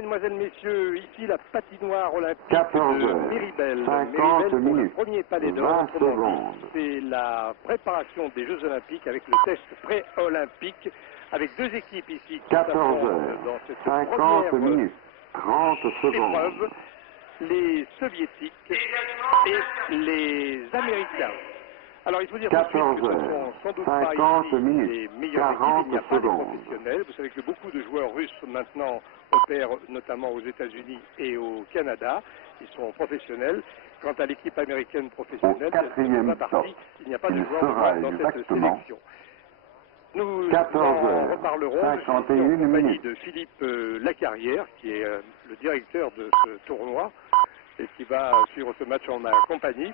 Mesdemoiselles, messieurs, ici la patinoire olympique 14 de heures, Miribel. 50 Miribel pour le minutes, premier palais d'or. 20 Autrement secondes. dit, c'est la préparation des Jeux Olympiques avec le test pré-olympique, avec deux équipes ici qui 14 s'affrontent heures, dans cette 50 première minutes, 30 secondes. épreuve, les Soviétiques et les Américains. Alors il faut dire tout de suite 14 que ce heures, sont sans doute 50 pas ici minutes, les meilleures équipes, 40 il n'y a pas de secondes. professionnels. Vous savez que beaucoup de joueurs russes maintenant opèrent notamment aux États-Unis et au Canada. Ils sont professionnels. Quant à l'équipe américaine professionnelle, Au quatrième stop, il n'y a pas de il joueurs sera dans cette exactement sélection. Nous 14 en heures, reparlerons. 51 Je suis en compagnie minutes. de Philippe Lacarrière, qui est le directeur de ce tournoi et qui va suivre ce match en ma compagnie.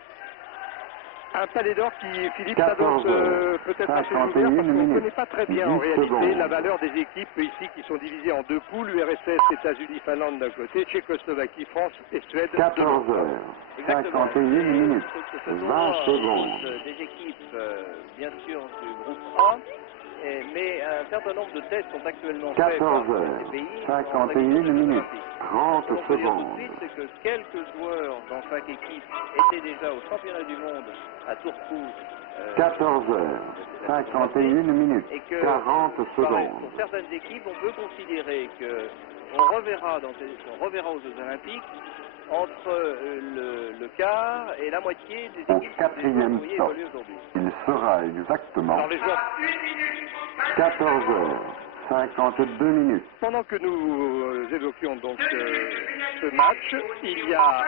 Un palais d'or qui, Philippe, 14 s'annonce heures, peut-être assez 51 ouvert parce qu'on ne minutes, connaît pas très bien en 10 réalité secondes. la valeur des équipes ici qui sont divisées en deux poules, URSS, États-Unis, Finlande d'un côté, Tchécoslovaquie, France et Suède de 14 l'autre. heures, 51 minutes, 20 secondes. Des équipes, bien sûr, du groupe A, mais un certain nombre de tests sont actuellement faits par 14 heures, ces pays. 51 minutes, 30 Ce qu'on peut dire tout de secondes. suite, c'est que quelques joueurs dans chaque équipe étaient déjà au championnat du monde à Turku. 14 heures, 51 minutes, Et que, 40 pareil, secondes. pour certaines équipes, on peut considérer qu'on reverra, on reverra aux Jeux Olympiques entre le quart et la moitié des Au équipes que quatrième vous voyez stop, évoluer aujourd'hui. il sera exactement Alors les joueurs, 14 heures, 52 minutes. pendant que nous évoquions donc ce match, il y a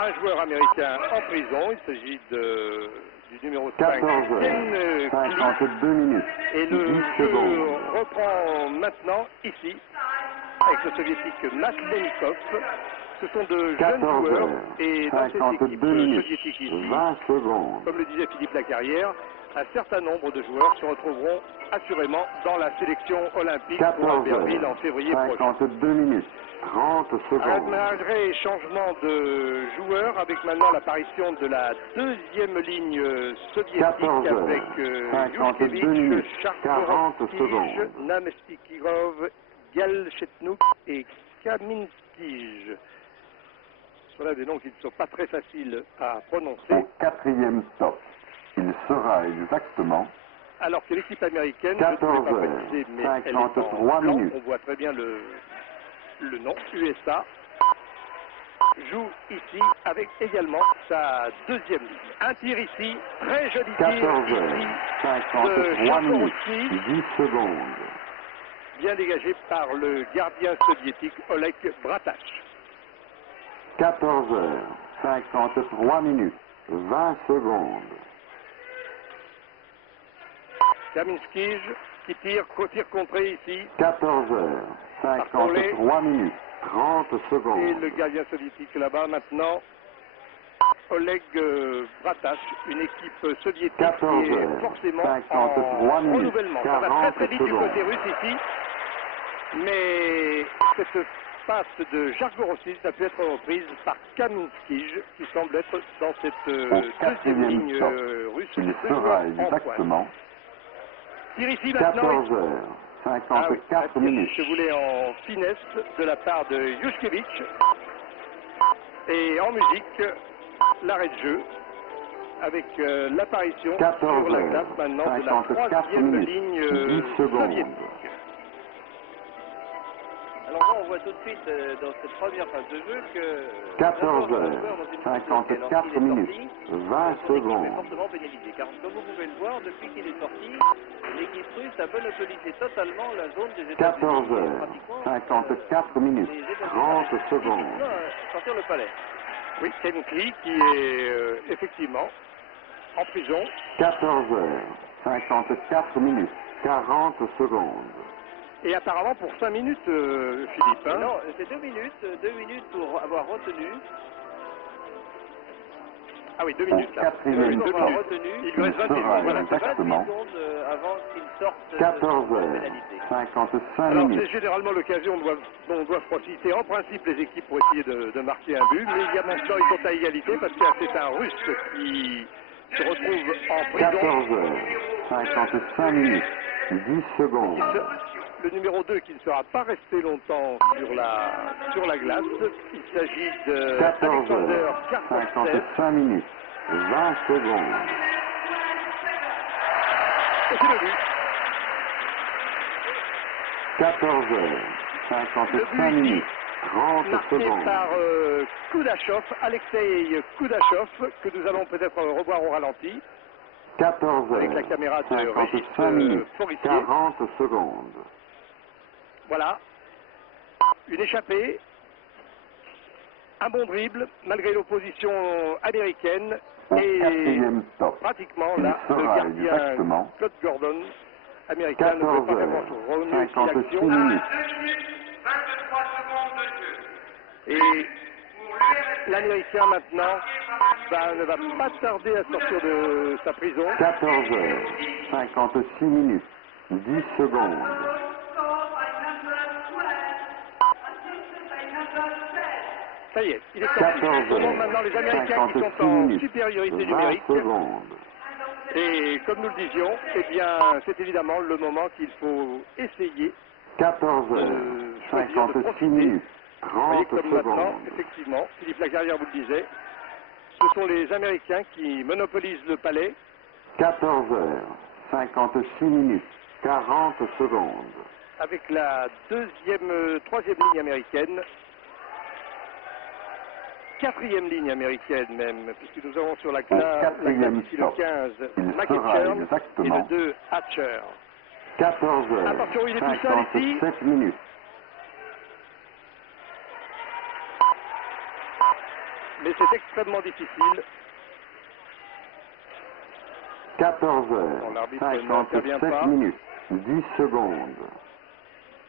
un joueur américain en prison. Il s'agit du numéro 5, 14 heures, Ken Klee. 52 minutes, Et 10 le jeu secondes. reprend maintenant ici avec le soviétique Maslenikov. Ce sont de jeunes 14 joueurs heures, et dans cette équipe 52 minutes, soviétique ici, 20 secondes. comme le disait Philippe Lacarrière, un certain nombre de joueurs se retrouveront assurément dans la sélection olympique pour 14 Albertville en heures, février prochain. 52 minutes, 30 secondes. Malgré changement de joueurs, avec maintenant l'apparition de la deuxième ligne soviétique 14 heures, avec 52 Yushkevich, minutes, 40 Charkov, secondes. Namestikirov, Galchetnouk et Kaminskij. Ce sont là des noms qui ne sont pas très faciles à prononcer. Au quatrième stop, il sera exactement Alors que l'équipe américaine, 14 je ne l'ai pas heures, précisé, mais elle est en 53 blanc, minutes. on voit très bien le nom, USA, joue ici avec également sa deuxième ligne. Un tir ici, très joli tir 14 heures, ici, 53 minutes, Charkov, 10 secondes. bien dégagé par le gardien soviétique Oleg Bratash. 14 heures, 53 minutes, 20 secondes. Kaminskij qui tire contré ici, 14 heures, 53 minutes, 30 et secondes. le gardien soviétique là-bas maintenant, Oleg Bratash, une équipe soviétique 14 qui est heures, forcément 53 en minutes, renouvellement. Ça va très très vite du 40 côté russe ici, mais cette passe de Jargorossi, ça peut être reprise par Kaminskij, qui semble être dans cette Au deuxième quatrième ligne stop, russe. il Les deux sera joueurs en pointe. exactement Tire ici maintenant. 14 heures, Ah oui, 54 un tir, minutes. je voulais en finesse de la part de Yushkevich. Et en musique, l'arrêt de jeu avec l'apparition 14 sur la heures, glace maintenant de la 54 troisième minutes, ligne 10 secondes. soviétique. Alors là, on voit tout de suite dans cette première phase de jeu que 14 d'abord, un heures, joueur dans une 54 lorsqu'il est minutes, sorti, 20 son équipe est secondes. fortement pénalisée. Car comme vous pouvez le voir, depuis qu'il est sorti, l'équipe russe a monopolisé totalement la zone des États-Unis. 14 et heures, pratiquement, 54 minutes, les États-Unis 30 arrivent secondes. difficilement à sortir le palais. Oui, Ken Klee qui est effectivement en prison. 14 heures, 54 minutes, 40 secondes. Et apparemment pour 5 minutes, Philippe. Hein. Non, c'est 2 minutes pour avoir retenu. Ah oui, 2 Au minutes là. quatrième Deux stop, minutes. retenu. Il lui reste 28 sera secondes. Voilà. exactement 28 secondes avant qu'il sorte 14 de la heures, pénalité. 55 Alors c'est minutes. généralement l'occasion dont on doit profiter en principe les équipes pour essayer de marquer un but, mais il y a maintenant ils sont à égalité parce que c'est un Russe qui se retrouve en prison. 14 heures, 55 minutes, 10 secondes. le numéro 2 qui ne sera pas resté longtemps sur la glace. Il s'agit de 14 Alexander heures, Karpovtsev. 55 minutes, 20 secondes. Et c'est le but. 14 heures, 55 minutes, 30 Marqué secondes. par Kudashov, Alexei Kudashov, que nous allons peut-être revoir au ralenti. 14 Avec la heures, caméra de Régis 55 minutes, Forissier. 40 secondes. Voilà. Une échappée. Un bon dribble, malgré l'opposition américaine. Au Et quatrième stop, pratiquement, il là, le sera gardien exactement Scott Gordon, américain, ne peut 14 pas faire heures, grand-chose. Réussit 56 l'action. minutes. 23 secondes de jeu. Et l'Américain, maintenant, ne va pas tarder à sortir de sa prison. 14 heures, 56 minutes, 10 secondes. Ça y est, il est sorti. 14 Ce sont heures, maintenant les Américains qui 56 sont en minutes, supériorité 20 numérique. secondes. Et comme nous le disions, eh bien, c'est évidemment le moment qu'il faut essayer. 14 heures, choisir de 56 profiter. minutes, Vous voyez 30 comme maintenant, secondes. effectivement, Philippe Lacarrière vous le disait, ce sont les Américains qui monopolisent le palais. 14 heures, 56 minutes, 40 secondes. Avec la troisième ligne américaine, quatrième ligne américaine même, puisque nous avons sur la glace quatrième ici le stop. 15 Il McEachern sera et exactement le 2 Hatcher. 14 heures, Attention, il est tout seul ici. 57 minutes. Mais c'est extrêmement difficile. 14 Bon, heures, l'arbitre n'intervient pas. 57 minutes, 10 secondes.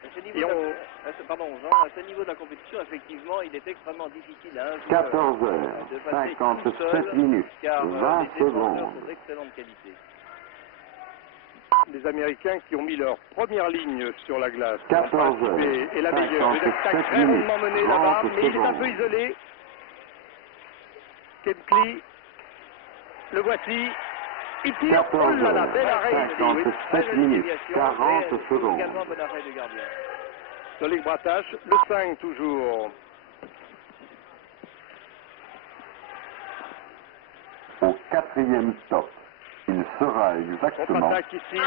À ce niveau, Et pardon, Jean, à ce niveau de la compétition, effectivement, il est extrêmement difficile à un joueur 14 heures, de passer tout 57 seul, minutes, car 20 les défenseurs secondes. sont d'excellente qualité. Les Américains qui ont mis leur première ligne sur la glace. 14 Enfin, heures, est la meilleure. Une 57 attaque très minutes, rondement menée là-bas, 30 mais il est un peu secondes. isolé. Kenkley, le voici. Il tire. 14 Oh là là, heures, bel arrêt. 57 minutes, 40 secondes. Également bon arrêt de gardien. Solik Bratache, le 5 toujours. Au quatrième stop, il sera exactement Contre-attaque ici,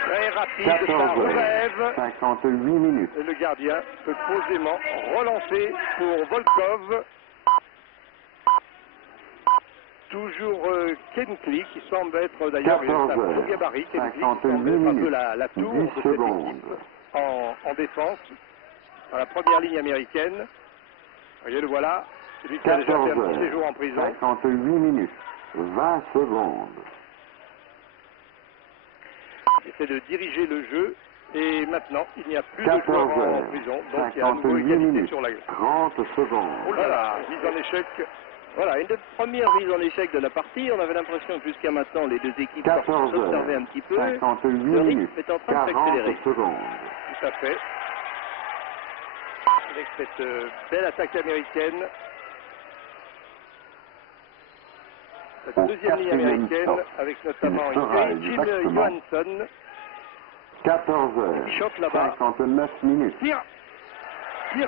très rapide, 14 ça heures, relève. 58 minutes. Et le gardien peut posément relancer pour Volkov. Toujours Kenkley, qui semble être d'ailleurs 14 un beau heures, gabarit. Kenkley, qui 58 semble être un peu minutes, la tour 10 de cette secondes. équipe en défense, dans la première ligne américaine. Voyez, le voilà, celui qui a déjà 14 fait un petit heures, séjour en prison. 58 minutes, 20 secondes. Il essaie de diriger le jeu. Et maintenant, il n'y a plus de 14 joueurs en heures, prison, donc il y a à nouveau 58 égalité minutes, sur la glace. 30 secondes. Oh là là, mise en échec. Voilà, une des premières mises en échec de la partie. On avait l'impression que jusqu'à maintenant, les deux équipes 14 s'observaient heures, un petit peu. 58 Le rythme minutes, est en train de 40 s'accélérer. secondes. Tout à fait. Avec cette belle attaque américaine. Cette Au deuxième ligne quatrième américaine, stop, avec notamment il sera Jim exactement Johansson. 14 heures, Bishop là-bas. 59 minutes. Tir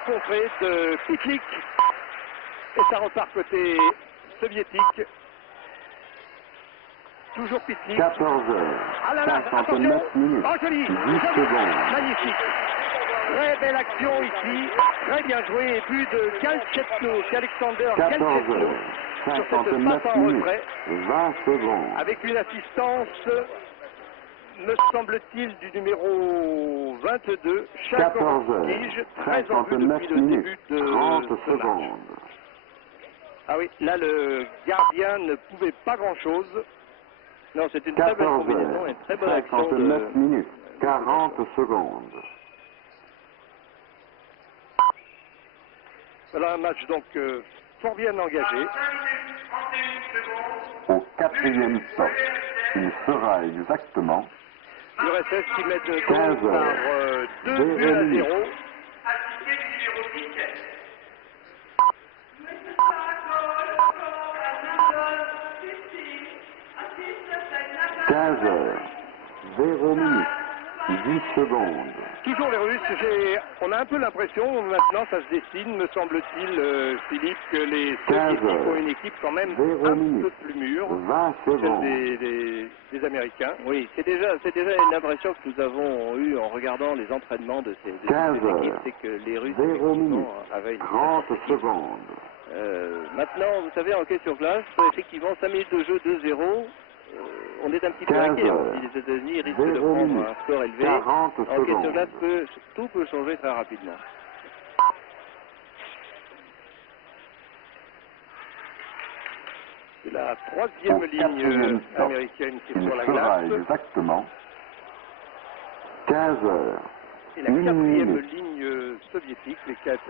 contré de Pitlick. Et ça repart côté soviétique. Toujours Pitlick. 14 Ah là heures, là, 59 attention. minutes, Oh, joli, 10 joli. secondes. Magnifique. Très belle action ici. Très bien joué. Et but de Galchetno, Alexander 14 Galchetno. heures, Sur cette 59 passe en minutes, retrait. 20 secondes. Avec une assistance, me semble-t-il, du numéro 22, 14 heures, Chakov, très en vue 59 depuis le minutes, début de 30 ce match. secondes. Ah oui, là le gardien ne pouvait pas grand-chose. Non, c'est une très belle 14 combinaison heures, et une très bonne action 59 de... minutes, 40 secondes. Voilà un match donc fort bien engagé. Au quatrième stop, il sera exactement L'URSS qui met 15 donc par heures, 2 buts à 0. Assisté du numéro 17. 15 heures, 0 minutes, 10 secondes. Toujours les Russes, on a un peu l'impression, maintenant ça se dessine, me semble-t-il, Philippe, que les 15 Soviétiques ont une équipe quand même 0 un minutes. peu plus mûre, 20 celle secondes. des Américains. Oui, c'est déjà une impression que nous avons eue en regardant les entraînements de ces équipes, c'est que les Russes 0 minutes. effectivement avaient une 30 secondes. maintenant, vous savez, en hockey sur glace, effectivement, 5 minutes de jeu 2-0, on est un petit peu 15 inquiet. Si les États-Unis risquent de 0 prendre minutes. un score élevé, 40 en hockey sur secondes. glace, tout peut changer très rapidement. C'est la troisième Au ligne quatrième stop, américaine qui est il sur la sera glace. exactement 15 heures. Et la 1 quatrième minute. ligne soviétique,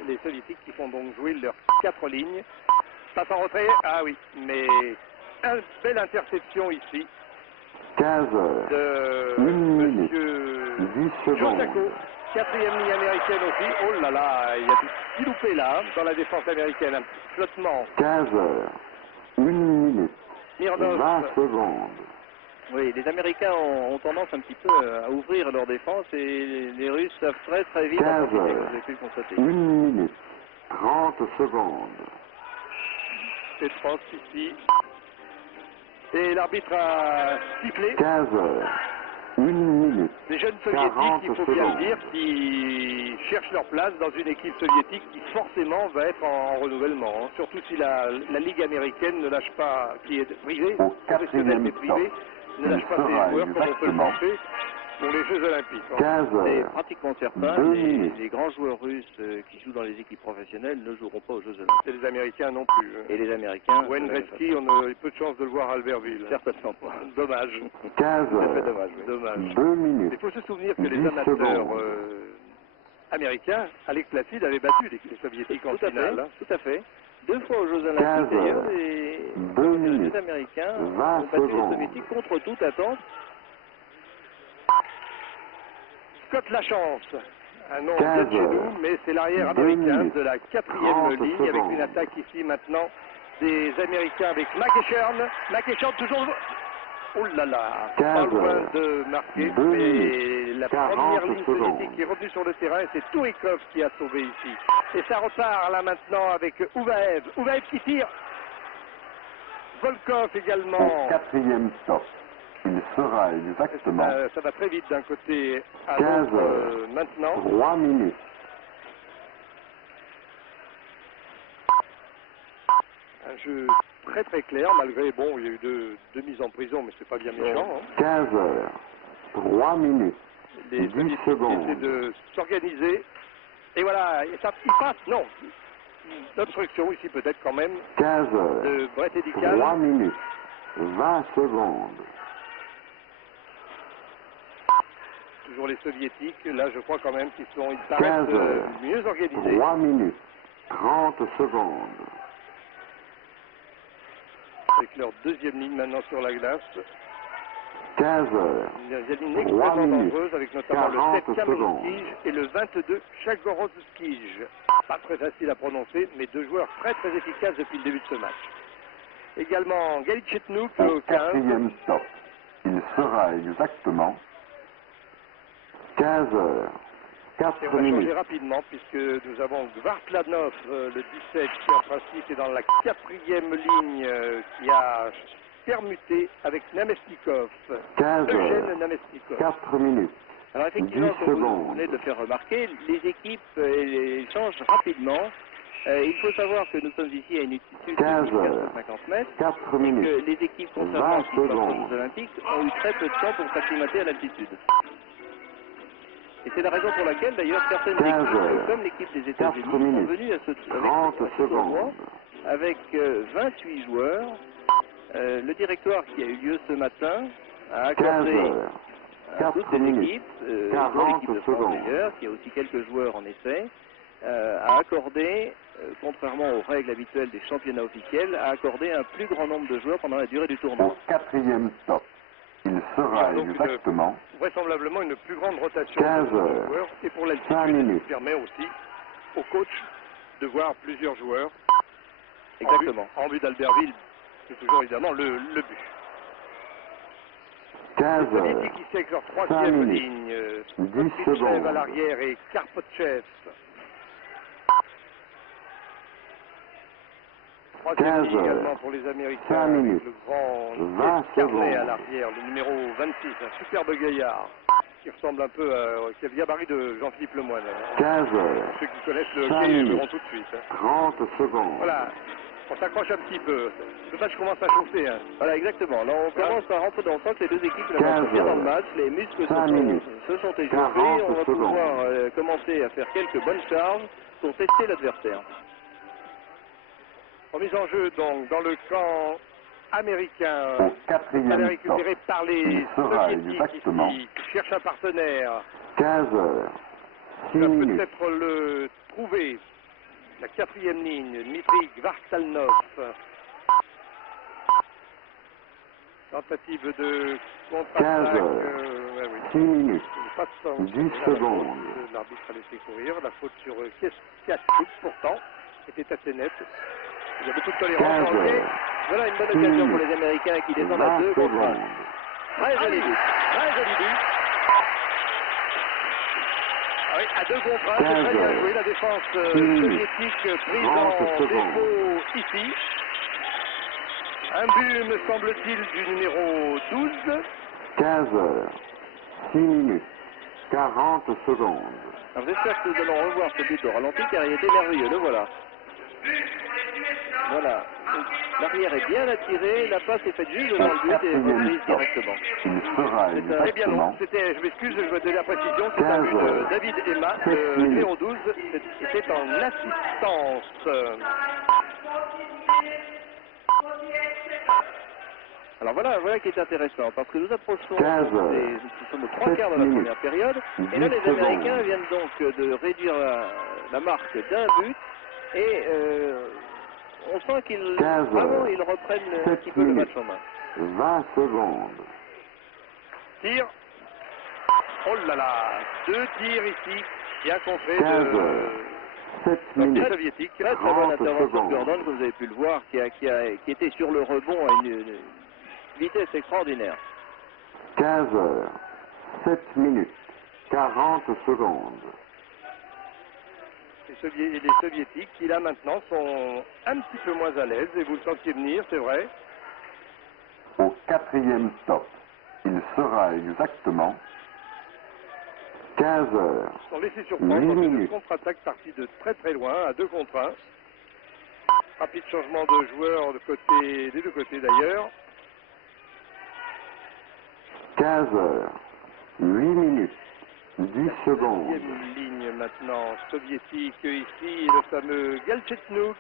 les soviétiques qui font donc jouer leurs 4 lignes. Passe en retrait, ah oui, mais une belle interception ici 15 heures. de 1 minute. monsieur 10 secondes. Josako, quatrième ligne américaine aussi. Oh là là, il y a du petit loupé là dans la défense américaine, un petit flottement. 15 heures. 1 minute. Mirnov, 20 secondes. Oui, les Américains ont tendance un petit peu à ouvrir leur défense et les Russes savent très très vite en 15 profiter, heures. vous avez pu le constater. 1 minute. 30 secondes. c'est France ici. Et l'arbitre a sifflé. 15 heures. 1 minute. Des jeunes 40 soviétiques, il faut bien secondes. le dire, qui cherchent leur place dans une équipe soviétique qui forcément va être en renouvellement. Hein. Surtout si la Ligue américaine ne lâche pas, qui est privée, Au professionnelle mais quatrième privée, stop, ne lâche il pas ses sera joueurs comme on peut le exactement penser pour les Jeux Olympiques. Hein. 15 C'est heures. pratiquement certain, 2 les minutes. grands joueurs russes qui jouent dans les équipes professionnelles ne joueront pas aux Jeux Olympiques. Et les Américains non plus. Hein. Et les Américains... Wayne Gretzky, on a eu peu de chance de le voir à Albertville. Hein. Certainement pas. Dommage. 15 Tout à fait heures. dommage, oui. Dommage. 2 minutes. Il faut se souvenir que les 10 amateurs secondes. américains, Alex Placide, avaient battu les soviétiques en Tout à fait, finale. Hein. tout à fait. 2 fois aux Jeux 15 Olympiques d'ailleurs, heures. et 2 les minutes. Américains 20 ont battu les secondes. Soviétiques contre toute attente. Scott Lachance, un nom 15 bien de chez heures. nous, mais c'est l'arrière 2 américain minutes. de la 4e 30 ligne avec secondes. une attaque ici maintenant des Américains avec McEachern. McEachern toujours... Oh là là, 15 pas loin heures. de marquer, 2 mais minutes. la 40 première ligne secondes. soviétique qui est revenue sur le terrain, c'est Tourikov qui a sauvé ici. Et ça repart là maintenant avec Ouvaev. Ouvaev qui tire. Volkov également. Au quatrième stop, il sera exactement Ça va très vite d'un côté à 15 l'autre heures. maintenant. 3 minutes. Un jeu très très clair, malgré, bon, il y a eu deux mises en prison, mais c'est pas bien méchant. Hein. 15 heures. 3 minutes. Les 10 Soviétiques secondes. essaient de s'organiser. Et voilà, et ça, il passe, non. L'obstruction ici peut-être quand même 15 heures. de Brett Edical. 3 minutes. 20 secondes. Toujours les Soviétiques, là je crois quand même qu'ils sont, ils 15 paraissent heures. mieux organisés. 3 minutes. 30 secondes. Avec leur deuxième ligne maintenant sur la glace. 15 heures. Une ligne 3 extrêmement minutes. dangereuse avec notamment le 40 7 Kamil secondes. Skij et le 22 Chagorodskij. Pas très facile à prononcer, mais deux joueurs très très efficaces depuis le début de ce match. Également Galichetnouk Au au 15. quatrième stop, il sera exactement 15 heures. Et 4 on va changer minutes. rapidement puisque nous avons Gvartlanov, le 17, qui en principe est dans la 4e ligne, qui a permuté avec Namestnikov. 15 heures. Eugène Namestnikov. 4 minutes. Alors effectivement, 10 comme vous secondes. venez de le faire remarquer, les équipes elles changent rapidement. Il faut savoir que nous sommes ici à une altitude 15 de 1450 heures. mètres. 4 Que minutes. les équipes 20 concernant qui sont secondes. aux Olympiques ont eu très peu de temps pour s'acclimater à l'altitude. Et c'est la raison pour laquelle d'ailleurs certaines 15 équipes, heures. comme l'équipe des 4 États-Unis, sont minutes. venues à ce 30 tournoi secondes. avec 28 joueurs. Le directoire qui a eu lieu ce matin a 15 accordé heures. à 4 toutes les minutes. équipes, dont 40 l'équipe de France secondes. d'ailleurs, qui a aussi quelques joueurs en essai, a accordé, contrairement aux règles habituelles des championnats officiels, a accordé un plus grand nombre de joueurs pendant la durée du tournoi. Au quatrième stop, il sera Donc, exactement vraisemblablement une plus grande rotation 15 de heures. joueurs et pour 5 l'altitude, minutes. qui permet aussi au coach de voir plusieurs joueurs. Exactement. En vue d'Albertville, c'est toujours évidemment le but. 15 15 Les heures, Soviétiques ici avec leur 5 troisième minutes, ligne. 10 Kotrytchev secondes. à l'arrière et Karpotchev. Troisième 15 ligne heures, également pour les Américains. 5 avec minutes, le grand 20 Keith Carley à secondes. l'arrière, le numéro 26, un superbe gaillard qui ressemble un peu qui a le gabarit de Jean-Philippe Lemoyne. 15 heures, Ceux qui connaissent le 5 hockey minutes. verront tout de suite. 30 secondes. Voilà, on s'accroche un petit peu. Le match commence à chauffer. Hein. Voilà, exactement. Là, on commence à rentrer dans le sens. Les deux équipes là, 15 sont bien dans le heures, match. Les muscles 5 minutes, se sont échauffés. 40 On va secondes. pouvoir commencer à faire quelques bonnes charges pour tester l'adversaire. Remise en jeu donc dans le camp américain. Au Elle est quatrième stop, récupérée par les il sera Soviétiques exactement ici, qui cherchent un partenaire. 15 heures, 6 Il va minutes, peut-être le trouver. La quatrième ligne, Dmitri Gvartalnov. Tentative de 15 contre-attaque. heures, Ouais, oui. 6 minutes, Il passe sans- 10 là, la secondes. faute, l'arbitre a laissé courir. La faute sur Kiatchouk, pourtant, était assez nette. Il y a beaucoup de tolérance 15 en hockey. heures, Voilà une bonne occasion pour les Américains qui descendent à 20 2 contre 1. secondes. Très joli but. Très joli but. Ah oui, à 2 contre 1, c'est 15 très bien heures. joué. La défense 6 minutes. soviétique prise 30 en secondes. défaut ici. Un but, me semble-t-il, du numéro 12. 15 heures, 6 minutes, 40 secondes. Alors j'espère que nous allons revoir ce but au ralenti car il était merveilleux. Le voilà. Voilà. L'arrière est bien attiré. La passe est faite juste devant le but et Quatrième reprise stop, directement. il sera Eh bien non, exactement c'était, je m'excuse, je vais donner la précision, c'est un 15 but de heures. David Emma, 7 le minutes. numéro 12, c'était en assistance. Alors voilà qui est intéressant parce que nous approchons 15 heures. nous sommes aux 3 7 quarts de la minutes. première période et là 10 les secondes. Américains viennent donc de réduire la marque d'un but et on sent qu'ils 15 vraiment heures. ils reprennent un 7 petit peu le match minutes. en main. 20 secondes. Tir. Oh là là, 2 tirs ici, bien contré 15 de heures, 7 des minutes, soviétiques. Très très bonne 30 intervention de secondes. Gordon comme vous avez pu le voir qui était sur le rebond à une vitesse extraordinaire. 15 heures, 7 minutes, 40 secondes. Les soviétiques qui là maintenant sont un petit peu moins à l'aise et vous le sentiez venir, c'est vrai. Au quatrième stop, il sera exactement 15 heures, Ils sont laissés surprendre 8 dans une minutes. contre-attaque partie de très très loin, à 2 contre 1. Rapide changement de joueurs des deux côtés d'ailleurs. 15 heures, 8 minutes, 10 secondes. Deuxième ligne maintenant soviétique ici, le fameux Galchetnouk,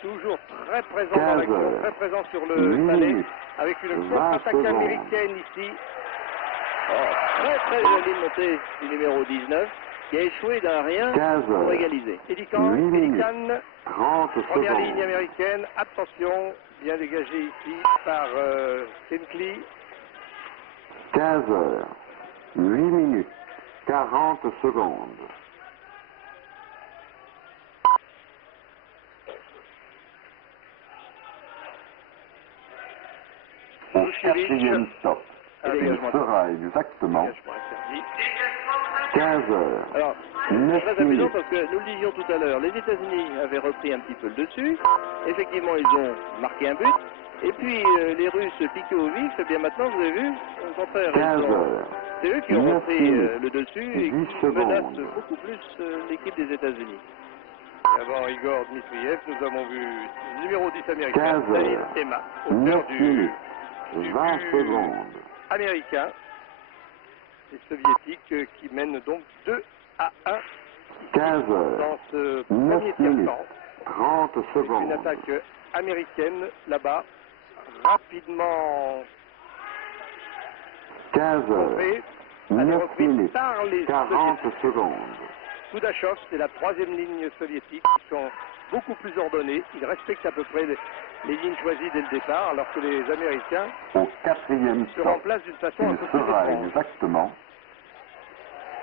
toujours très présent dans 15 l'action, heures, très présent sur 8 le palais, minutes, avec une 20 contre-attaque secondes. américaine ici. Oh, très très jolie montée du numéro 19 qui a échoué d'un rien 15 pour heures, égaliser. Elikan, 8 minutes, Elikan, 30 première ligne secondes. américaine, attention, bien dégagé ici par Kenkly. 15 heures, 8 minutes, 40 secondes. Au quatrième stop, il dégagement. sera exactement Dégagement interdit. 15 heures, Alors, c'est 9 très amusant minutes. parce que nous le disions tout à l'heure, les États-Unis avaient repris un petit peu le dessus. Effectivement, ils ont marqué un but. Et puis, les Russes piqués au vif. Et bien maintenant, vous avez vu, au contraire, 15 ils ont- heures, c'est eux qui ont 9 repris minutes, le dessus et 10 qui secondes. menacent beaucoup plus l'équipe des États-Unis. Et avant Igor Dmitriev, nous avons vu le numéro 10 américain, 15 David heures, Emma, auteur 9 du minutes, du 20 but secondes. américain. Les soviétiques qui mènent donc 2-1 15 dans heures, ce 9 premier minutes, tiers-temps. 30 Une secondes. attaque américaine là-bas, rapidement 15 heures, contrée. Elle est 9 reprise minutes, par les 40 soviétiques. secondes. Kudashov, c'est la troisième ligne soviétique, qui sont beaucoup plus ordonnés. Ils respectent à peu près les lignes choisies dès le départ, alors que les Américains Au quatrième se stop, remplacent d'une façon un il peu plus sera étrange. exactement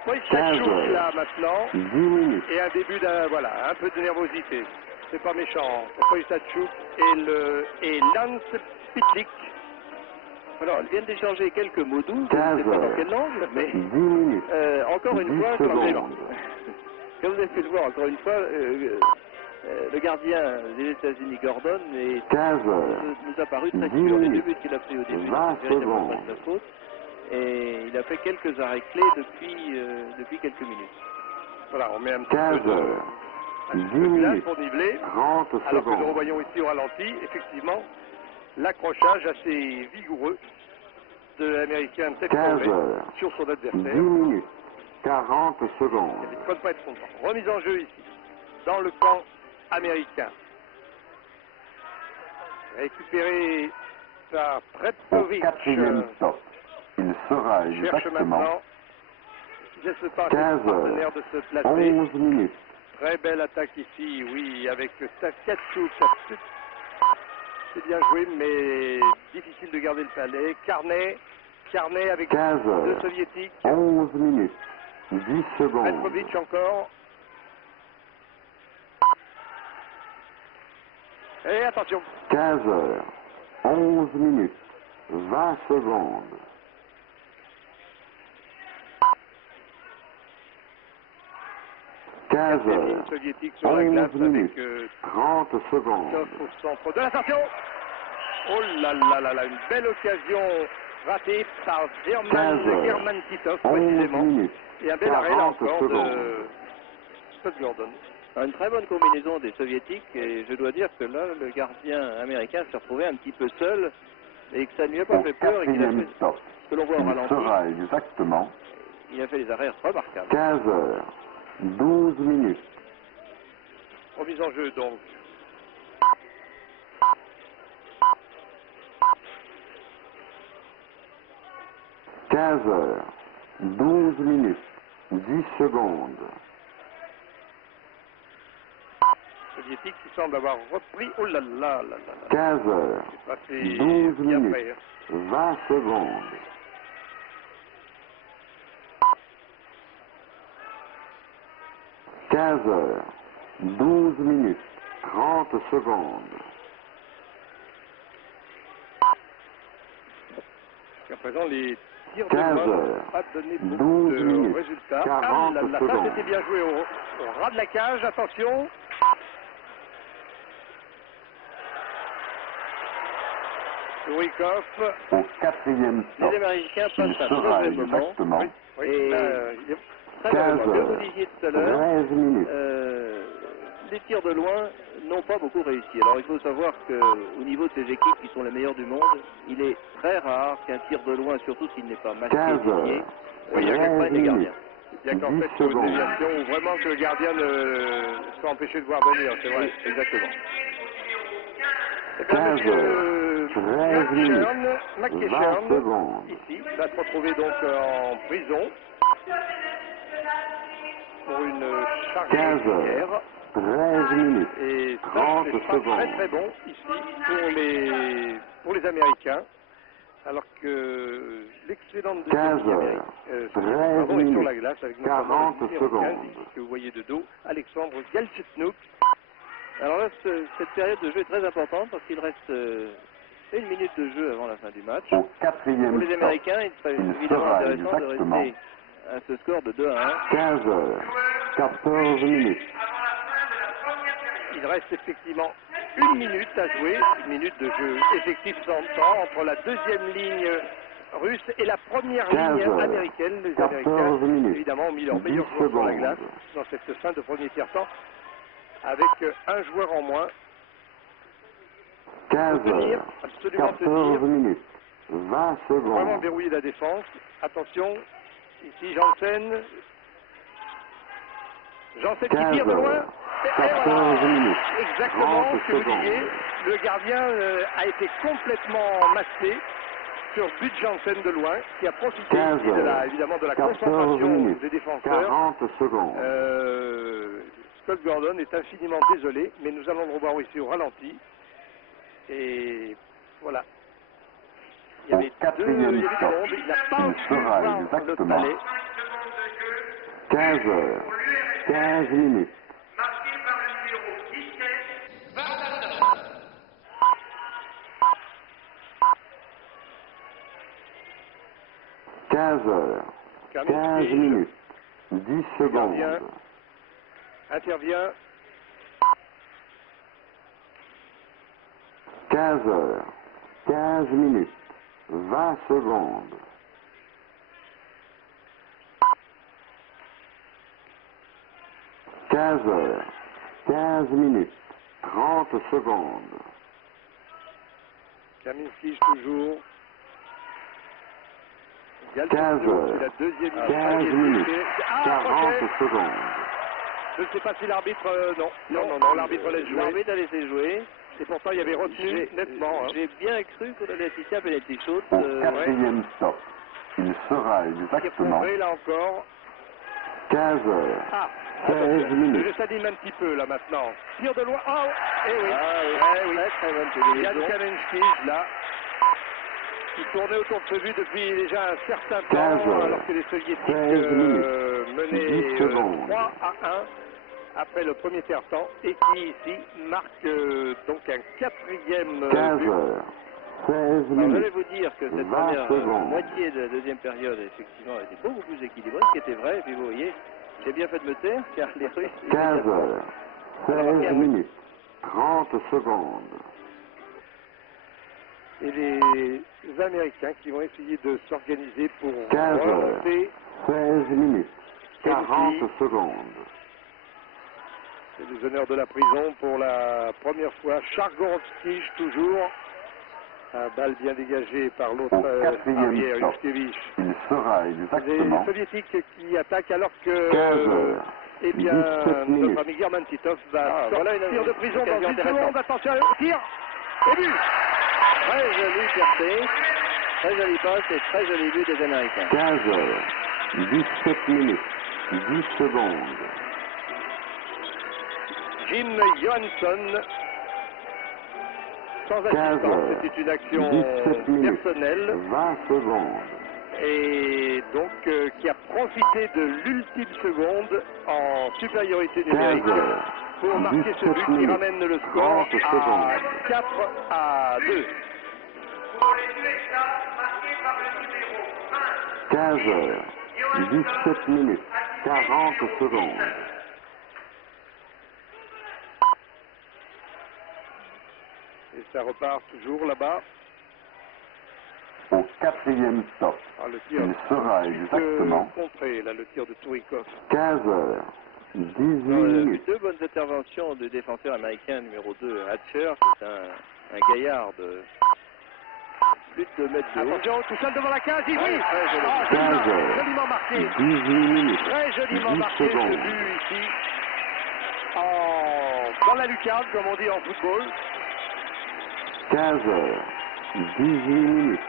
Oui, 15 Tchatchouk heures. là maintenant, 10 minutes. et un début un peu de nervosité. C'est pas méchant. Tchatchouk et Lance Pitlik. Alors, ils viennent d'échanger quelques mots doux, je 15 ne sais pas dans heures. quelle langue, mais 10 minutes. encore une 10 fois, secondes. comme vous avez pu le voir, encore une fois, le gardien des États-Unis, Gordon, 15 heures. nous a paru très 10 sûr. Les 2 minutes. buts qu'il a pris au début, 20 c'est véritablement pas secondes. de sa faute. Et il a fait quelques arrêts clés depuis quelques minutes. Voilà, on met un petit 15 peu de, heures. un petit 10 peu de glace minutes. pour niveler. 30 Alors que nous secondes. revoyons ici au ralenti, effectivement, l'accrochage assez vigoureux de l'Américain Ted 15 Crowley heures. sur son 10 adversaire. minutes. 40 Il secondes. avait de quoi ne pas être content. Remise en jeu ici, dans le camp américain. Récupéré par Au Pretkovic. 4e stop, il sera Cherche exactement maintenant, si c'est ce temps 15 partenaire heures. de se placer. 11 minutes. Très belle attaque ici, oui, avec Saskatchouk. C'est bien joué, mais difficile de garder le palais. Carnet avec 15 deux heures. soviétiques. 11 minutes. 10 secondes. Petkovic encore. Et attention, 15 heures. 11 minutes. 20 secondes. 15 quatrième ligne heures. soviétique sur la 11 glace minutes. avec 30 secondes. Titov au centre de l'attention. Oh là là là là, une belle occasion ratée par 15 heures. German Titov 11 précisément. minutes. Et un bel arrêt là 40 encore de secondes. Scott Gordon. Une très bonne combinaison des soviétiques, et je dois dire que là, le gardien américain s'est retrouvé un petit peu seul, et que ça ne lui a pas Au fait peur, et qu'il a 4e fait stop, ce que l'on voit au il ralenti. sera exactement Il a fait des arrêts remarquables. 15 heures. 12 minutes. Remise en jeu donc. « 15 heures, 12 minutes, 10 secondes. Soviétique qui semble avoir repris. Oh là là là là là. 15 heures, C'est passé 12 bien minutes, fait. 20 secondes. 15 heures, 12 minutes, 30 secondes. Jusqu'à présent, les tirs de 15 loin n'ont heures, pas donné beaucoup 12 de minutes, résultats. 40 là là, ça secondes. c'était bien joué au ras de la cage. Attention. Surikov. Au 4e stop, Les Américains il passent un sera mauvais moment. exactement Oui, Et- là, Très 15 mauvais moment. Comme vous heures, disiez tout à l'heure, 13 minutes. les tirs de loin n'ont pas beaucoup réussi. Alors il faut savoir qu'au niveau de ces équipes qui sont les meilleures du monde, il est très rare qu'un tir de loin, surtout s'il n'est pas masqué, 15 dédié, heures, Oui, il y a 13 prennent les minutes. gardiens. Il n'y a qu'en 10 fait sur une secondes. déviation où vraiment que le gardien ne soit empêché de voir venir, c'est vrai. Oui, exactement. Eh bien, 15 monsieur heures, 13 minutes, McKechern, 20 secondes. ici, va se retrouver donc en prison pour une charge 15 judiciaire. heures, 13 minutes, Et ça, 30 c'est pas très secondes. très bon ici pour les Américains. Alors que l'excellente deuxième 15 ligne heures, américaine, 13 est sur minutes, la glace avec notamment 40 le numéro 15 secondes. ici, que vous voyez de dos, Alexandre Galchitnouk. Alors là, cette période de jeu est très importante parce qu'il reste 1 minute de jeu avant la fin du match. Au Pour 4e les stop, Américains, il serait il évidemment sera intéressant de exactement rester à ce score de 2-1. 15 heures, 14 minutes. Il reste effectivement 1 minute à jouer, 1 minute de jeu effectif sans temps entre la deuxième ligne russe et la première 15 ligne heures, américaine. Les 14 Américains, minutes, évidemment, ont mis leur 10 meilleur joueur sur la secondes. glace dans cette fin de premier tiers-temps, avec un joueur en moins. 15 Tenir, heures, absolument 14 tenir, minutes, 20 vraiment secondes. verrouiller la défense. Attention, ici Janssen. Janssen qui 15 tire de loin. heures, Et 14 voilà. minutes, Exactement 30 ce que vous secondes. disiez. Le gardien a été complètement masqué sur but Janssen de loin, qui a profité 15 ici heures, évidemment de la 14 concentration minutes, des défenseurs. 40 secondes. Scott Gordon est infiniment désolé, mais nous allons le revoir ici au ralenti. Et voilà. Il y Au avait il y 4e avait du stop, monde, il n'a pas il pu sera voir le exactement palais. 15 heures, 15 minutes. Marqué par le numéro 17, Vartanov. 15 heures, 15 minutes, 10 secondes. Intervient. 15 heures, 15 minutes, 20 secondes. 15 heures, 15 minutes, 30 secondes. Kaminski toujours. Il y a le 15 tour, heures, c'est la deuxième 15 minutes, 40 crochet. secondes. Je ne sais pas si l'arbitre... non, l'arbitre laisse jouer. L'arbitre a laissé jouer. Et pourtant, il y avait retenu nettement. Hein. J'ai bien cru qu'on allait assister à penalty shoot. Au quatrième stop, il sera Qui est exactement prouvé, là encore. 15 heures, Ah, 16 minutes. je s'anime un petit peu là maintenant. Tire de loin. Oh, eh oui. oui. Très bonne Yann combinaison. Kaminski, là, qui tournait autour de ce but depuis déjà un certain 15 temps, heures, alors que les Soviétiques 16 minutes, menaient 10 secondes. 3-1 après le premier tiers-temps, et qui ici marque donc un quatrième 15 but. heures, 16 Alors, je minutes, vais vous dire que cette 20 première secondes. moitié de la deuxième période, effectivement, était beaucoup plus équilibrée, ce qui était vrai. Et puis vous voyez, j'ai bien fait de me taire, car les Russes... 15 heures, 16 minutes, 30 secondes. Et les Américains qui vont essayer de s'organiser pour 15 heures, remonter. 16 minutes, 40 secondes. C'est les honneurs de la prison pour la première fois. Chargorovski toujours. Un balle bien dégagé par l'autre Au quatrième arrière, stop, Yushkevich. il sera Les exactement Soviétiques qui attaquent alors que 15 heures, eh bien, 17 minutes. notre ami German Titov va voilà sortir une de prison dans occasion une seconde. intéressante. Attention, tir et but. Très joli percé, très joli passe et très joli but des Américains. 15 heures, 17 minutes, 10 secondes. Jim Johansson, sans 15 assistance, heures, c'était une action 17 minutes, personnelle. 20 secondes. Et donc qui a profité de l'ultime seconde en supériorité 15 numérique heures, pour marquer ce 17 but qui minutes, ramène le score 30 à secondes. 4-2. Pour les USA, marqué par le numéro 20. 15 heures, 17 minutes, 40 secondes. Et ça repart toujours là-bas. Au quatrième stop, Ah, le tir il sera exactement contré, là, le tir de Tourikov. 15 heures, 18 minutes. Deux bonnes interventions de défenseur américain numéro 2, Hatcher, c'est un gaillard de plus de 2 mètres de haut. Attention, tout seul devant la case, oui. Ouais, très joli. Ah, 15 joliment, heures, joliment marqué. 18 minutes, Très joliment 10 marqué ce secondes. but ici. Dans la lucarne, comme on dit en football. 15 heures, 18 minutes,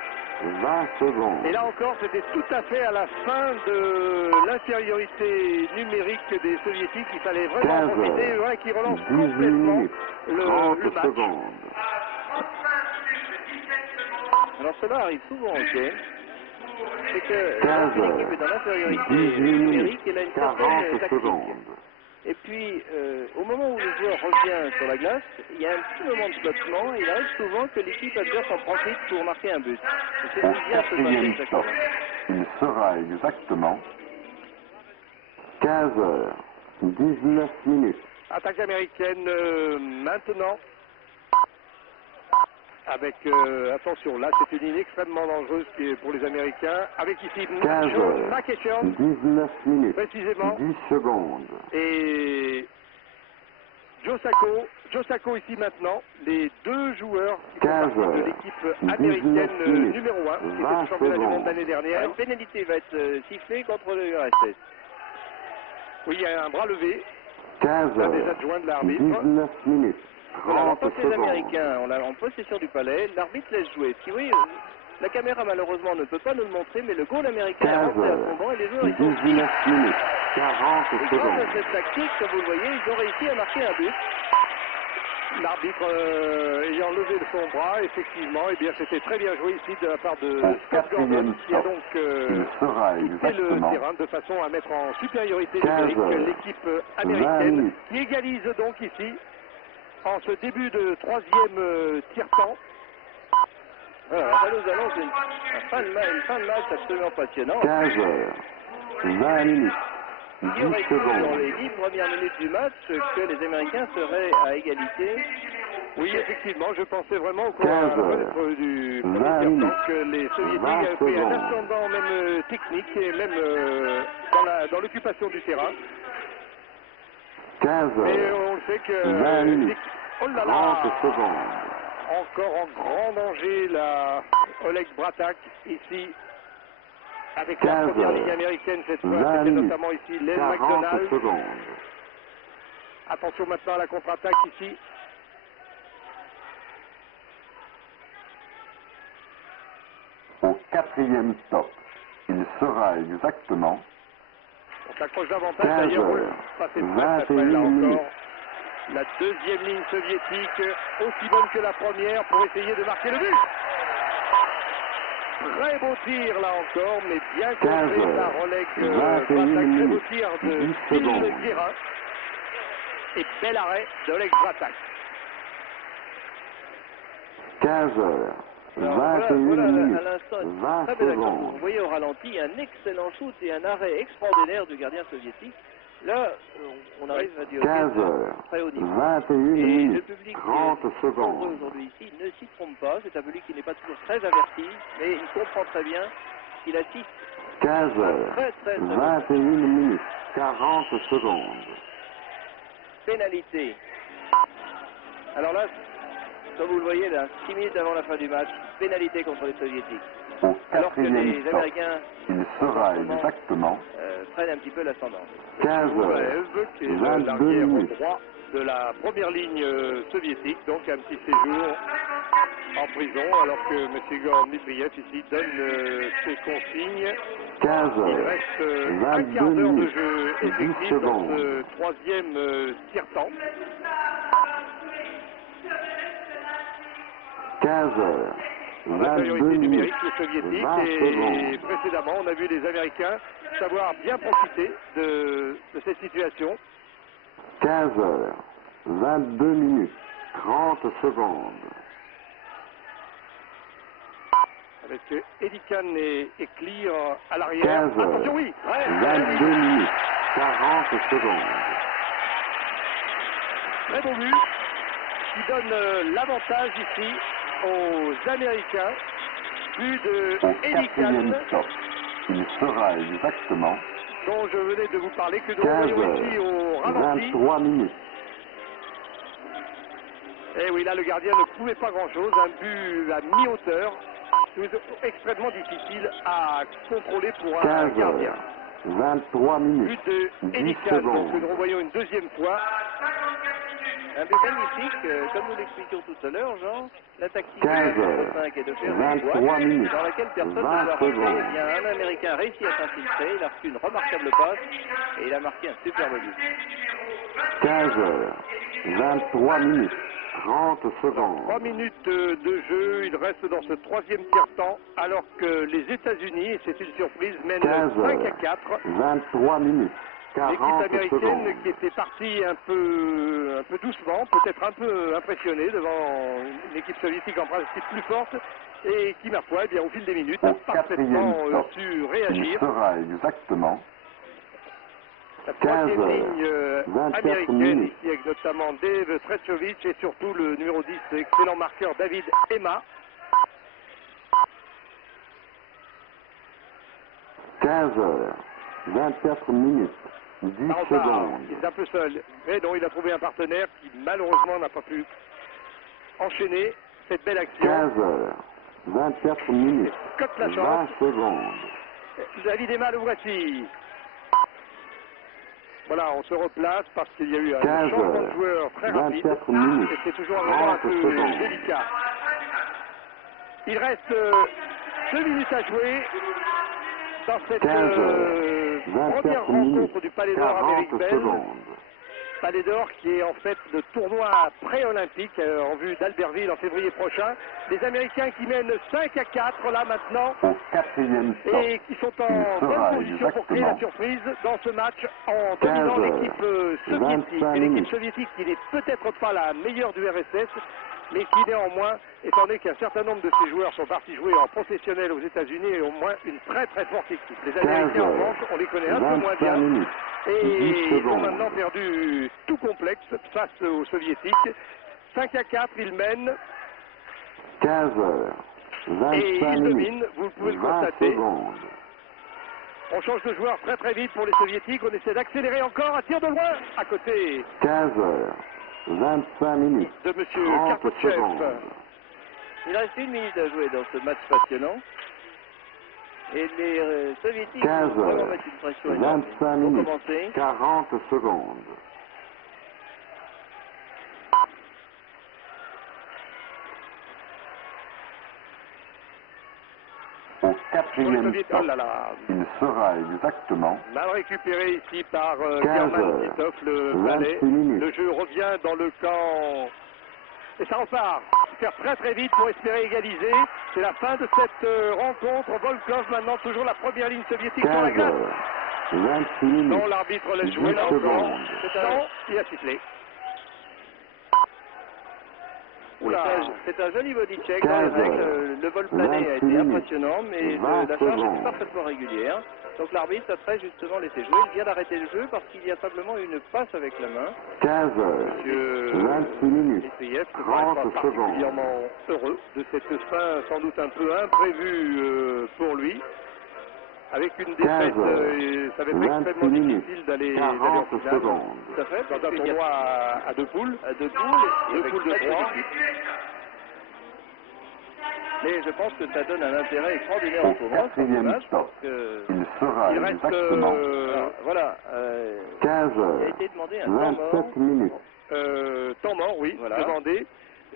20 secondes. Et là encore, c'était tout à fait à la fin de l'infériorité numérique des Soviétiques. Il fallait vraiment 15 profiter, heures, ouais, qui relance 18 complètement minutes, le 30 match. secondes. À 35 minutes 17 secondes. Alors cela arrive souvent, ok. C'est que 15 lorsqu'une équipe heures, est dans l'infériorité 18 minutes, numérique, elle a une certaine 40 tactique. secondes. Et puis, au moment où le joueur revient sur la glace, il y a un petit moment de flottement et il arrive souvent que l'équipe adverse en profite pour marquer un but. Et c'est Au ce qui vient se passer quatrième exactement. stop, il sera exactement 15 heures, 19 minutes. Attaque américaine maintenant. Avec, attention, là c'est une ligne extrêmement dangereuse qui est pour les Américains. Avec ici 15 heures, Makechon, 19 minutes, précisément. 10 secondes. Et Joe Sacco ici maintenant. Les deux joueurs qui font 15 partie de heures, l'équipe 19 américaine minutes, numéro 1, qui était 20 au championnat du monde secondes. l'année dernière. Une pénalité va être sifflée contre le URSS. Oui, il y a un bras levé 15 d'un des heures, adjoints de l'arbitre. 19 minutes, Voilà, 30 tant que les secondes. Américains ont en possession du palais, l'arbitre laisse jouer. Si oui, la caméra malheureusement ne peut pas nous le montrer, mais le goal américain est 15 rentré à heures, son banc et les joueurs ils sont 19 minutes, 40 Et grâce secondes. à cette tactique, comme vous le voyez, ils ont réussi à marquer un but. L'arbitre ayant levé son bras, effectivement, eh bien c'était très bien joué ici de la part de Au Scott quatrième Gordon, qui a stop, donc il sera quitté le exactement terrain de façon à mettre en supériorité 15 numérique heures, l'équipe 20 américaine, minutes. qui égalise donc ici en ce début de troisième tiers-temps. Voilà, ça nous annonce une fin de match absolument passionnante. 15 heures, 20 minutes, Qui aurait 10 cru dans secondes. les 10 premières minutes du match que les Américains seraient à égalité? Oui, effectivement, je pensais vraiment au 15 du heures, premier 20 tiers-temps minutes, que les Soviétiques 20 avaient pris un secondes. ascendant même technique et même dans l'occupation du terrain. 15 Mais heures, on le sait que 20 minutes, oh là 30 là, secondes. encore en grand danger la Oleg Bratak ici avec la 15 première ligne heures, américaine cette fois, 20 c'était minutes, notamment ici Len 40 McDonald. secondes. Attention maintenant à la contre-attaque ici. Au 4e stop, il sera exactement On s'accroche davantage 15 d'ailleurs, on le heures, passait très près 21 là minutes. encore. La deuxième ligne soviétique, aussi bonne que la première pour essayer de marquer le but. Très beau tir là encore, mais bien 15 contré heures, par Oleg 21 Bratak. Très beau minutes, tir de 10 Phil secondes. Guérin. Et bel arrêt d'Oleg Bratak. 15 heures, Alors, 21 voilà minutes, à l'instant une 20 très belle action. secondes. Vous voyez au ralenti un excellent shoot et un arrêt extraordinaire du gardien soviétique. Là, on arrive à du 15 hockey heures, de très haut niveau. 21 Et le minutes, public 30 qui est secondes. nombreux aujourd'hui ici ne s'y trompe pas. C'est un public qui n'est pas toujours très averti, mais il comprend très bien qu'il assiste 15 à un heures, très très très bon 21 minutes, 40 secondes. pénalité. Alors là, comme vous le voyez, là, 6 minutes avant la fin du match, pénalité contre les Soviétiques. Au Alors que 4e les stop, Américains il sera exactement prennent un petit peu l'ascendant. 15 heures, Solev, qui est 22 l'arrière minutes. droit de la première ligne soviétique, donc un petit séjour en prison, alors que M. Igor Dmitriev ici donne ses consignes. 15 Il heures, reste un 22 quart d'heure de minutes, jeu 10 effectif dans secondes. ce troisième tiers-temps. 15 heures, En 22 infériorité minutes, numérique, les soviétiques, 20 et secondes. précédemment, on a vu les Américains savoir bien profiter de cette situation. 15 heures, 22 minutes, 30 secondes. Avec Eddie Kahn et Clear à l'arrière. 15 heures, Attention, oui, 22 minutes, 40 secondes. très beau but qui donne l'avantage ici aux Américains. But de Au Eddie 4e Kahn, stop, il sera exactement dont je venais de vous parler, que nous 15 voyons ici heures, au ralenti. 23 minutes. Et oui, là, le gardien ne pouvait pas grand-chose. Un but à mi-hauteur, extrêmement difficile à contrôler pour un 15 gardien. heures, 23 minutes, But de 10 Eddie Kahn, donc secondes. nous revoyons une deuxième fois. Un but magnifique, comme nous l'expliquions tout à l'heure, Jean. La tactique 15 de heures, 5 est de faire une 23 boîte minutes, dans laquelle personne ne 20 doit rentrer. secondes. Eh bien, un Américain réussit à s'infiltrer, il a reçu une remarquable passe et il a marqué un superbe but. 15 heures, 23 minutes, 30 secondes. 3 minutes de jeu, il reste dans ce troisième tiers-temps, alors que les États-Unis, et c'est une surprise, mènent 15 5 à heures, 4. 23 minutes, L'équipe 40 américaine secondes. qui était partie un peu doucement, peut-être un peu impressionnée devant une équipe soviétique en principe plus forte, et qui, ma foi, eh bien, au fil des minutes, a Au parfaitement 4e stop, su il réagir. sera exactement La 15 troisième heures, ligne 24 américaine, minutes. ici avec notamment Dave Stretchovich et surtout le numéro 10, excellent marqueur David Emma. 15 heures, 24 minutes, 10 Barba, secondes. il est un peu seul, mais non, il a trouvé un partenaire qui malheureusement n'a pas pu enchaîner cette belle action. 15 heures, 24 minutes, Cote la 20 chance. secondes. David Emma, le voici. Voilà, on se replace parce qu'il y a eu un 15 changement de heures, joueur très rapide. 24 minutes, Et c'est toujours un moment un 30 peu secondes. délicat. Il reste 2 minutes à jouer dans cette 15 heures, première 24 minutes, rencontre du Palais d'Or 40 Amérique-Belle. secondes. Palais d'Or qui est en fait le tournoi pré-olympique en vue d'Albertville en février prochain. Les Américains qui mènent 5 à 4 là maintenant Au 4e stop, et qui sont en il bonne sera position pour créer la exactement surprise dans ce match en 15 dominant heures, l'équipe soviétique. 25 Et l'équipe minutes. soviétique qui n'est peut-être pas la meilleure du RSS, mais qui néanmoins, étant donné qu'un certain nombre de ces joueurs sont partis jouer en professionnel aux États-Unis, est au moins une très très forte équipe. Les Américains en revanche, on les connaît un peu moins bien. Et ils ont maintenant perdu tout complexe face aux Soviétiques. 5-4, ils mènent. 15 heures, 25 et ils minutes, dominent, vous pouvez le 20 constater. secondes. On change de joueur très très vite pour les Soviétiques. On essaie d'accélérer encore à tir de loin à côté 15 heures, 25 minutes, de M. 30 Karpotchev. secondes. Il reste 1 minute à jouer dans ce match passionnant. Et les Soviétiques 15 vont vraiment heures, mettre une pression énorme. 25 Ils vont minutes, commencer. 40 secondes. Au Pour les quatrième Soviétiques, stop, oh là là, il sera exactement mal récupéré ici par 15 German heures, Titov, le 26 ballet. minutes. Le jeu revient dans le camp. Et ça repart. Faire très très vite pour espérer égaliser. C'est la fin de cette rencontre. Volkov maintenant toujours la première ligne soviétique sur la 15 glace. heures, 26 minutes, Non, l'arbitre laisse jouer 10 là encore. secondes. Non, il a sifflé. Oula. C'est un joli body check 15 dans les règles. heures, Le vol plané a 26 été minutes, impressionnant, mais 20 la charge secondes. est parfaitement régulière. Donc l'arbitre a très justement laissé jouer. Il vient d'arrêter le jeu parce qu'il y a simplement une passe avec la main. 15 heures, Monsieur 26 minutes, Essayef ne paraît 30 pas secondes. particulièrement heureux de cette fin sans doute un peu imprévue pour lui. Avec une 15 défaite, heures, ça va être 26 extrêmement minutes, difficile d'aller 40 en finale. secondes. Tout à fait. Dans un parce qu'il y a tournoi à deux poules. à deux poules et Deux avec poules de très peu trois. d'équipes. Mais je pense que ça donne un intérêt extraordinaire au tournoi, ce quatrième match, stop. parce que Il sera Il reste exactement alors, voilà, 15 il a heures, été demandé un temps mort. 27 minutes. Temps mort, oui, Voilà. demandé.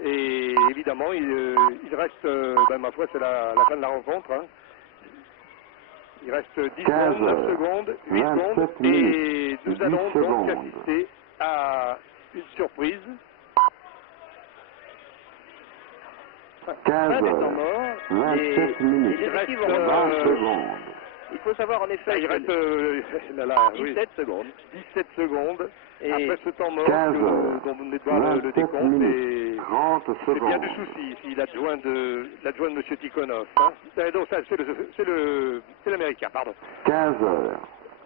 Et évidemment, il reste, ma foi, c'est la fin de la rencontre. Hein. Il reste 10 15 secondes, 9 heures, secondes, 8 secondes. 27 Et minutes, nous 10 allons donc secondes. assister à une surprise. 15 Fin des temps heures, morts. 27 Et minutes, les Il reste, équipes vont 20 voir. secondes. Il faut savoir en effet Il que reste oui, 17 secondes. 17 secondes. Et Après ce temps mort 15 dont heures, vous venez de voir le 27 décompte, minutes, et 30 c'est bien du secondes. souci ici, l'adjoint de M. Tikhonov. Hein. Non, ça, c'est l'américain, pardon. 15 heures,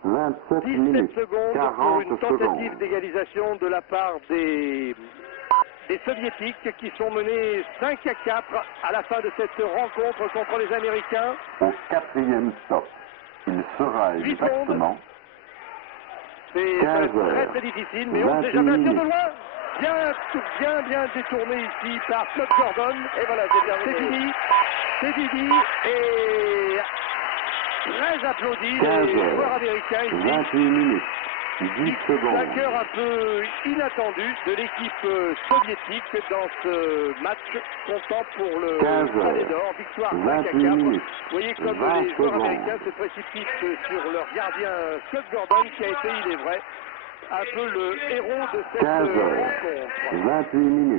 27 17 minutes, secondes pour 40 une tentative secondes. d'égalisation de la part des Soviétiques qui sont menés 5-4 à la fin de cette rencontre contre les Américains. Au quatrième stop, il sera 8 exactement C'est 15 très heures, très difficile, mais on ne sait 28 jamais un tir de minutes. loin. Bien détourné ici par Scott Gordon. Et voilà, c'est terminé. C'est fini. Et très applaudi 15 les joueurs heures, américains ici. 28 minutes, 10 secondes. Vainqueur un peu inattendu de l'équipe soviétique dans ce match comptant pour le 15 Palais heures, d'Or. Victoire 28 5-4. minutes, Vous voyez comme 20 les joueurs secondes. américains se précipitent sur leur gardien Scott Gordon qui a été, il est vrai, un peu le héros de cette 15 heures, rencontre. 28 minutes,